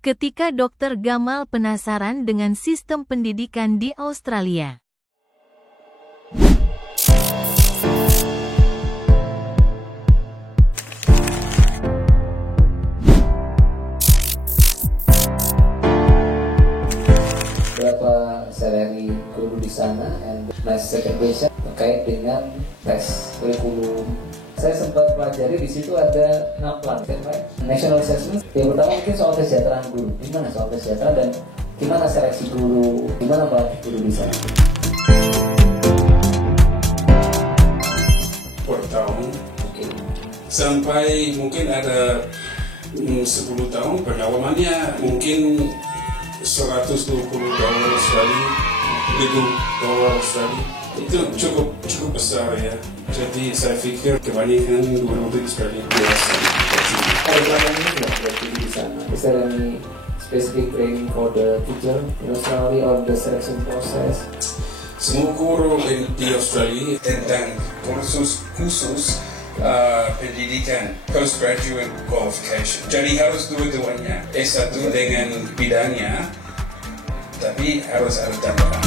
Ketika Dr. Gamal penasaran dengan sistem pendidikan di Australia. Berapa salary guru di sana, and my second question terkait dengan tes kurikulum. Saya sempat pelajari di situ ada 6 platform, national assessment. Yang pertama mungkin soal kesejahteraan guru, gimana soal kesejahteraan dan gimana seleksi guru, gimana melatih guru di sana. Per tahun, sampai mungkin ada 10 tahun pengalamannya mungkin $120 Australia, $1,000 Australia. Itu cukup besar ya. Jadi saya pikir kebanyakan guru di Australia biasa. Ada pelatihan ini nggak berarti di sana? Is there any specific training for the teacher in Australia or the selection process? Semua guru di Australia tentang kursus pendidikan postgraduate qualification. Jadi harus dua-duanya. S1 dengan bidangnya, tapi harus ada tambahan.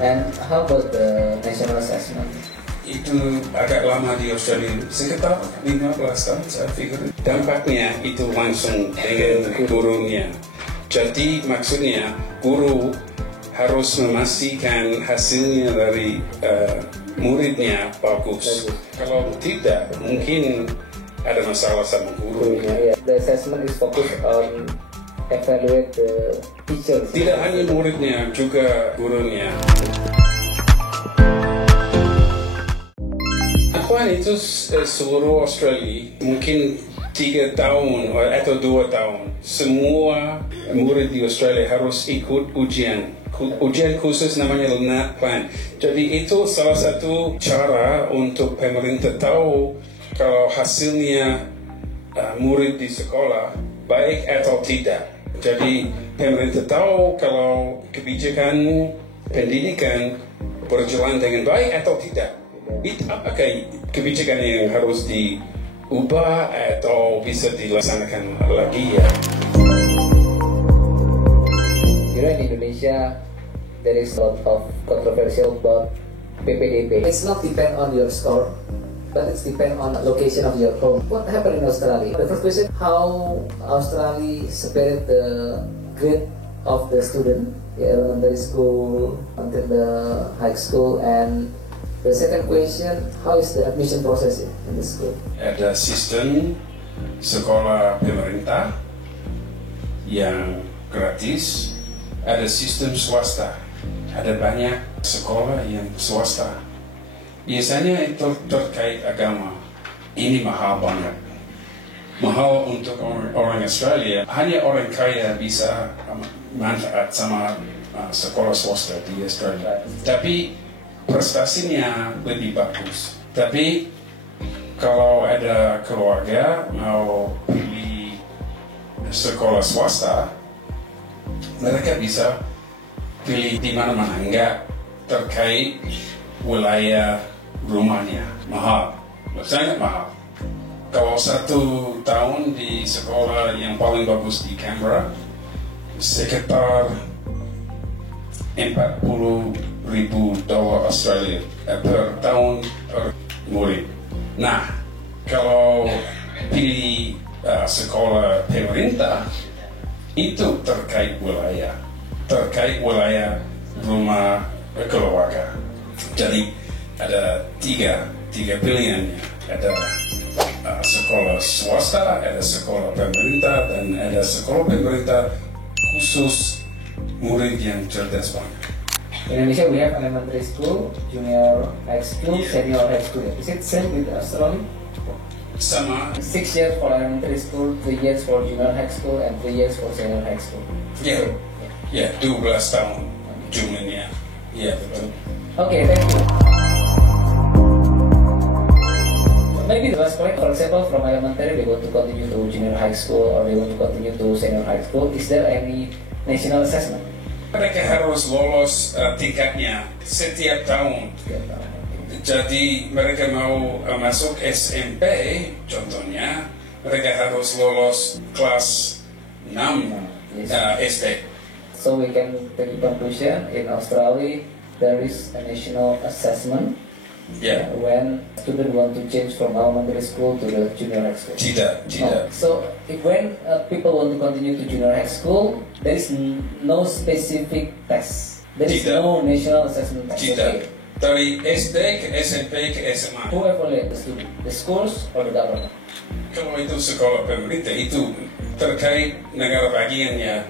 And how about the national assessment? Itu agak lama di Australia, sekitar 15 tahun saya pikir. Dampaknya itu langsung dengan gurunya. Jadi maksudnya guru harus memastikan hasilnya dari muridnya bagus. Kalau tidak, mungkin ada masalah sama gurunya. Yeah. The assessment is focused on evaluate the teachers. Tidak hanya muridnya, juga gurunya. Apa itu seluruh Australia, mungkin 3 tahun atau 2 tahun, semua murid di Australia harus ikut ujian khusus namanya NAPLAN. Jadi itu salah satu cara untuk pemerintah tahu kalau hasilnya murid di sekolah baik atau tidak. Jadi pemerintah tahu kalau kebijakan pendidikan berjalan dengan baik atau tidak. Itu apakah kebijakan yang harus diubah atau bisa dilaksanakan lagi ya? You know, in Indonesia there is a lot of controversial about PPDB. It's not depend on your score, but it's depend on the location of your home. What happened in Australia? The first question, how Australia separate the grade of the student, the elementary school until the high school, and the second question, how is the admission process in the school? Ada sistem sekolah pemerintah yang gratis, ada sistem swasta, ada banyak sekolah yang swasta. Biasanya itu terkait agama. Ini mahal banget. Mahal untuk orang Australia. Hanya orang kaya bisa manfaat sama sekolah swasta di Australia. Tapi prestasinya lebih bagus. Tapi kalau ada keluarga mau pilih sekolah swasta, mereka bisa pilih di mana-mana, enggak terkait wilayah rumahnya. Mahal, sangat mahal. Kalau 1 tahun di sekolah yang paling bagus di Canberra, sekitar $40,000 Australia per tahun per murid. Nah, kalau pilih sekolah pemerintah, itu terkait wilayah rumah keluarga. Jadi ada tiga pilihan, ada sekolah swasta, ada sekolah pemerintah, dan ada sekolah pemerintah khusus murid yang cerdas banget. In Indonesia we have elementary school, junior high school, senior high school. Is it same with Australia? Sama. 6 years for elementary school, 3 years for junior high school, and 3 years for senior high school. Ya, 12 tahun jumlahnya. Ya, betul. Okay, thank you. Maybe the last point, for example, from elementary they want to continue to junior high school or they want to continue to senior high school. Is there any national assessment? Mereka harus lolos tingkatnya setiap tahun. Jadi mereka mau masuk SMP, contohnya mereka harus lolos kelas 6 SD. So we can take the conclusion in Australia there is a national assessment when students want to change from elementary school to the junior high school. Tidak. So when people want to continue to junior high school, there is no specific test. There is no national assessment test. Okay. Dari SD ke SMP ke SMA. Who evaluate the student? The schools or the government? Kalau itu sekolah pemerintah itu terkait negara bagiannya.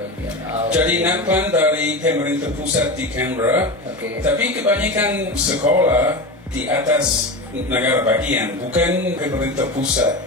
Jadi naklan dari pemerintah pusat di Canberra, tapi kebanyakan sekolah di atas negara bagian, bukan pemerintah pusat.